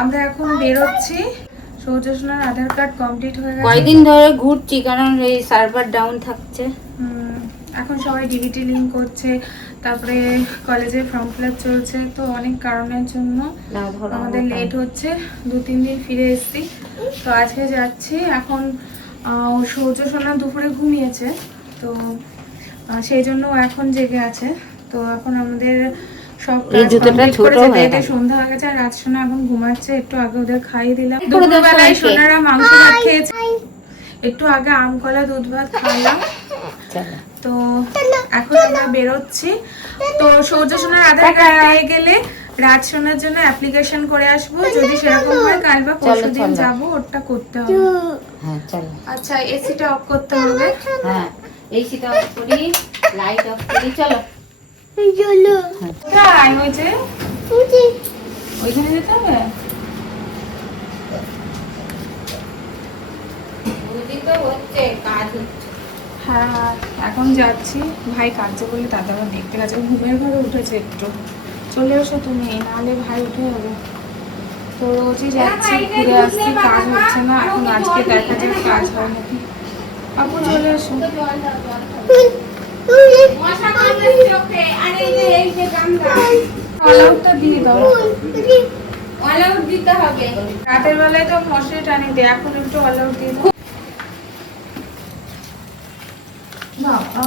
আমরা এখন বেরোচ্ছি। সৌজস্বনার আধার কার্ড কমপ্লিট হয়ে গেছে। কয়দিন ধরে ঘুরছি কারণ এই সার্ভার ডাউন থাকছে। এখন সবাই ডিবিটি লিঙ্ক করছে, তারপরে কলেজে ফর্ম ফিল আপ চলছে, তো অনেক কারণের জন্য আমাদের লেট হচ্ছে। 2-3 দিন ফিরে এসেছি, তো আজকে যাচ্ছি। এখন সৌজস্বনা দুপুরে ঘুমিয়েছে, তো সেই জন্য এখন জেগে আছে। তো এখন আমাদের সব কাজ কমপ্লিট করে যেতে যেতে সন্ধ্যা হয়ে গেছে। আর রাজসোনা এখন ঘুমাচ্ছে, একটু আগে ওদের খাইয়ে দিলাম। দুপুরবেলায় সোনারা মাংস ভাত খেয়েছে, একটু আগে আম কলা দুধ ভাত খাওয়ালাম। তো এখন আমরা বেরোচ্ছি। তো সৌজস্বনার আধার কার্ড পেয়ে গেলে রাজসোনার জন্য অ্যাপ্লিকেশন করে আসবো। যদি সেরকম হয় কাল বা পরশু দিন যাবো, ওটা করতে হবে। হ্যাঁ চলো। আচ্ছা, এসিটা অফ করতে হবে। হ্যাঁ এসিটা অফ করি, লাইট অফ করি। চলো চলো। কোথায়? ওই যে ওইখানে যেতে হবে। হ্যাঁ এখন যাচ্ছি। ভাই কাজে বলে দাদা আবার দেখতে গেছে, ঘুমের ঘরে উঠেছে একটু। চলে এসো তুমি, নাহলে ভাই উঠে যাবে। তো রোজই যাচ্ছি, ঘুরে আসছি, কাজ হচ্ছে না। এখন আজকে দেখা যায় কাজ হয় নাকি। আপু চলে এসো। অল আউটটা দিয়ে দাও। অল আউট দিতে হবে। রাতের বেলায় তো মশারি টানিয়ে দেয়, এখন একটু অল আউট দিয়ে দাও। বাবা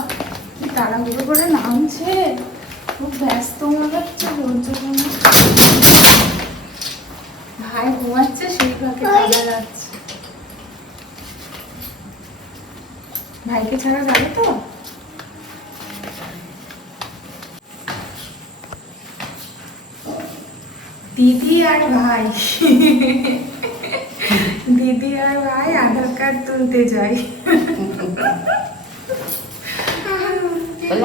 কি তাড়াহুড়ো করে নামছে, খুব ব্যস্ত মনে হচ্ছে। ভাই ঘুমাচ্ছে, সেই ফাঁকে কাজে যাচ্ছে। ভাইকে ছাড়া যাবে তো? দিদি আর ভাই দিদি আর ভাই আধার কার্ড তুলতে যাই।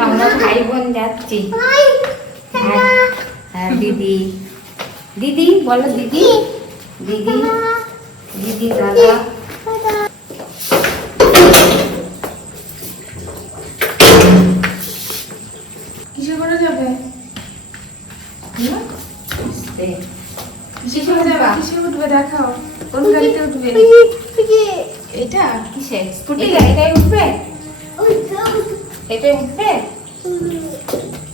আমরা ভাই বোন যাচ্ছি। হ্যাঁ দিদি, দিদি বলো, দিদি দিদি দিদি দাদা। কিসে করে যাবে? কিসে উঠবে দেখাও, কোন গাড়িতে উঠবে? এটা কিসে? স্কুটি? এটাই উঠবে, এটাই উঠবে।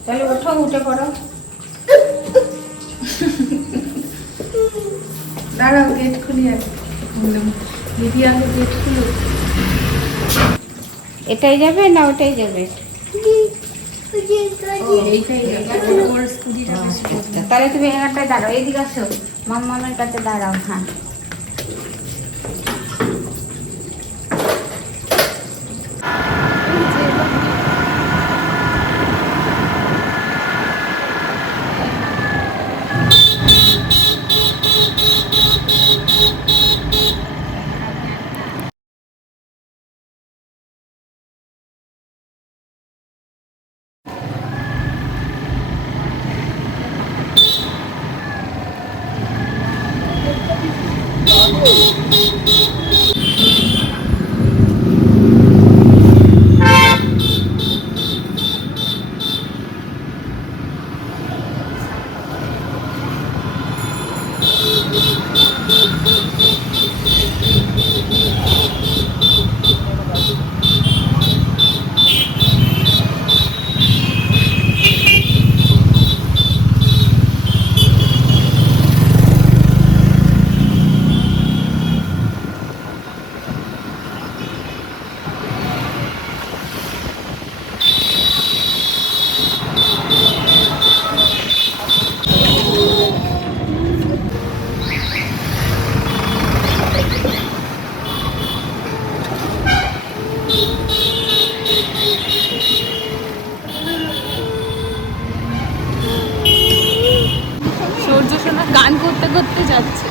তাহলে ওঠো, উঠে পড়ো। দাঁড়াও, গেট খুলি আগে। দিদি আগে গেট খুলো। এটাই যাবে না ওটাই যাবে? এইটাই যাবে, ওর স্কুটিটা বেশি পছন্দ। তাহলে তুমি এখানটায় দাঁড়াও, এইদিকে আসো, মামার কাছে দাঁড়াও। হ্যাঁ সৌর্যসোনা গান করতে করতে যাচ্ছে।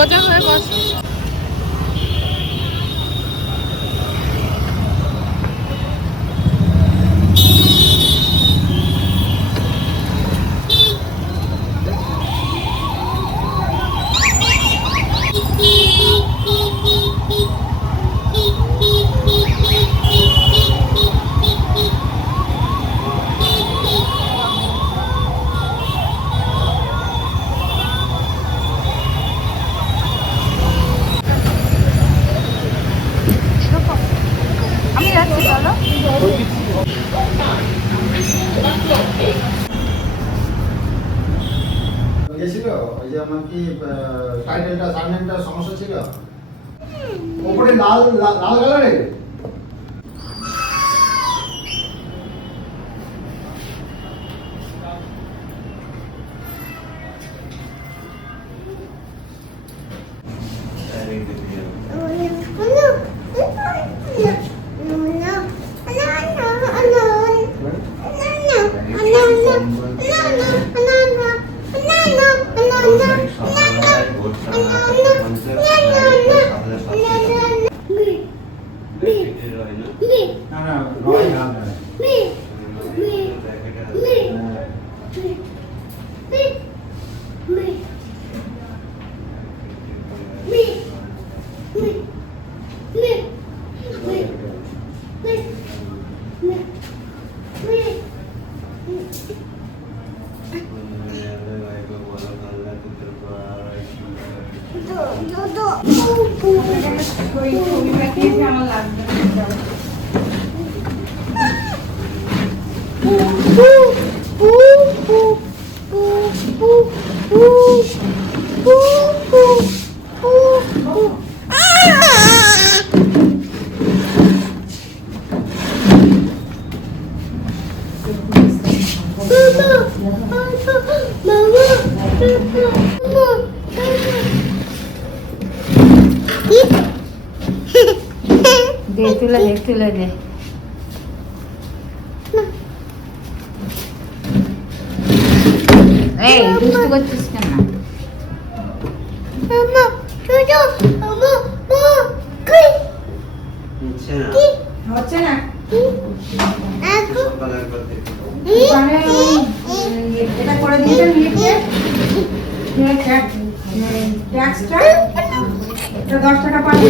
সোজা হয়ে বসো। আমি যাচ্ছি, চলো। গেছিল ওই যে আমার কি টাইটেলটা সারনেমটা সমস্যা ছিল ওপরে লাল লাল কালারে না না রয় না আমার লাগবে। দে তুলে দে, তুলে দে। এই দুষ্টু করছিস কেন? হচ্ছে না। এটা করে দিয়েছেন লিখে ট্যাক্সটা 10 টাকা পাবি।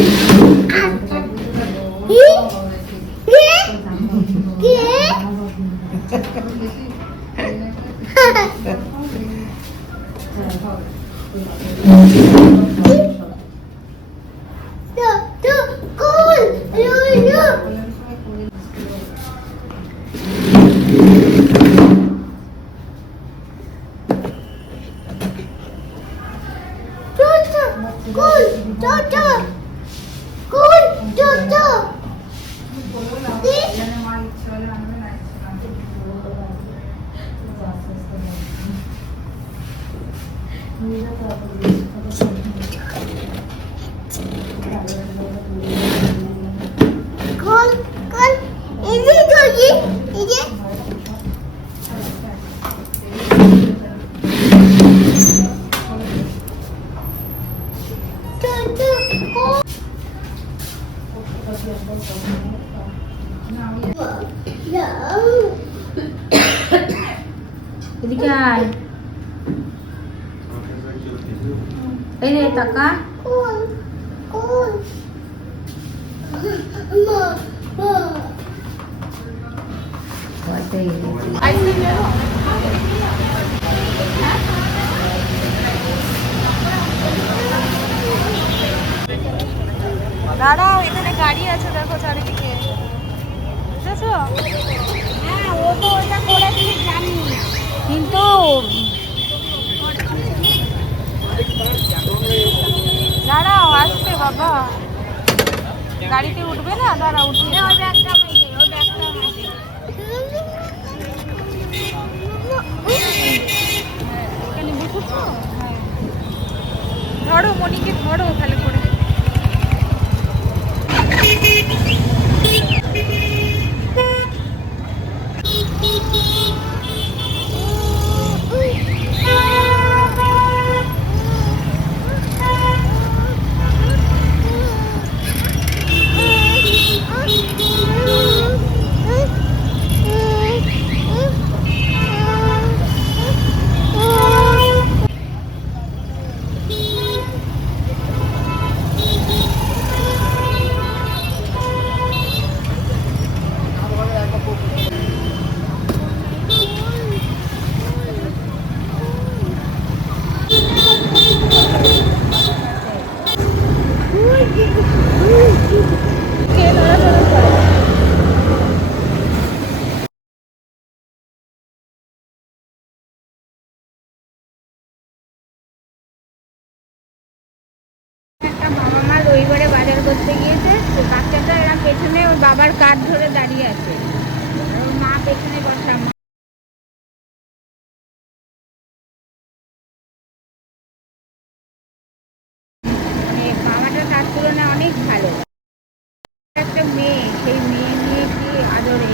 এদিকে আয়। এই রে টাকা। দাঁড়াও, এখানে গাড়ি আছে, দেখো চারিদিকে, বুঝেছো? হ্যাঁ, ও তো ওটা করে দিয়ে জানি, কিন্তু দাঁড়াও, আসবে বাবা, গাড়িতে উঠবে না, দাঁড়াও উঠবে। ওই ব্যাগটা আমায় দে, ওই ব্যাগটা আমায় দে। এখানে বুঝেছো? হ্যাঁ, ধরো মনিকে, ধরো তাহলে করে। বাবা মা রবিবারে বাজার করতে গিয়েছে, তো বাচ্চাটা এরা পেছনে ওর বাবার কাঁধ ধরে দাঁড়িয়ে আছে, আর ওর মা পেছনে বসা। মানে বাবাটা তার তুলনায় অনেক ভালো। একটা মেয়ে, সেই মেয়ে নিয়ে কি আদরে।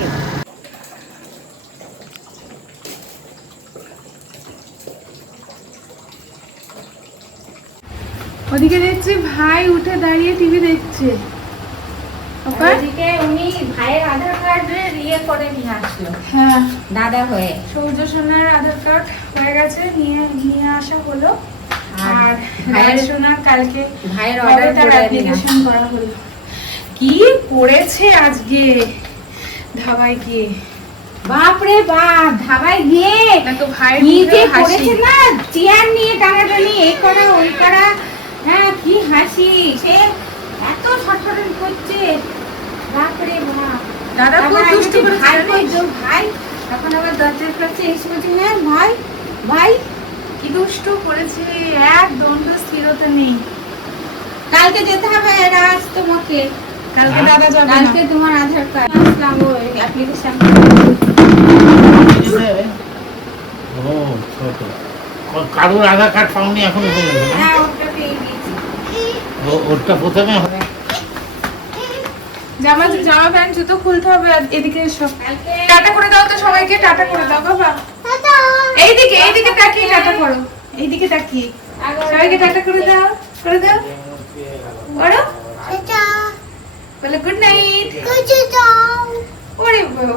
ওদিকে দেখছি ভাই উঠে দাঁড়িয়ে টিভি দেখছে। ওদিকে উনি ভাইয়ের আধার কার্ডের ইয়ে করে নিয়ে আসলো, হ্যাঁ, দাদা হয়ে। সৌর্য সোনার আধার কার্ড হয়ে গেছে, নিয়ে আসা হলো। আর ভাইয়ের সোনার কালকে ভাইয়ের হবে, অর্ডার তার করে অ্যাপ্লিকেশন করা হলো। কি করেছে আজকে ধাবায় গিয়ে, বাপরে বাপ, ধাবায় গিয়ে দেখো ভাইয়ের কি যে মুখে হাসি। করেছে না, চেয়ার নিয়ে টানাটানি, এই করা ওই করা, হ্যাঁ কি হাসি, সে এত ছটফটানি করছে, বাপরে বাপ। দাদা খুব আবার দুষ্টু আমি বলছি, করেছে ভাই কই জানিস? তোর ভাই? তখন আবার দরজার কাছে এসে বলছি, হ্যাঁ ভাই ভাই। কি দুষ্টু করেছে, এক দণ্ড স্থিরতা নেই। কালকে যেতে হবে রাজ তোমাকে, কালকে দাদা যাবে না। কালকে তোমার আধার কার্ড আসলাম, ওই অ্যাপ্লিকেশন। ও ছোট কারোর আধার কার্ড পাওনি এখনো পর্যন্ত না? হ্যাঁ ওটা পেয়ে গেছি। ওরটা প্রথমে হবে। জামা প্যান্ট জুতো খুলতে হবে। আর এদিকে এসো, কালকে টাটা করে দাও তো সবাইকে, টাটা করে দাও বাবা। এইদিকে তাকিয়ে টাটা করো, এইদিকে তাকিয়ে সবাইকে টাটা করে দাও, করে দাও, করো, বলে গুড নাইট। ওরে বাবা।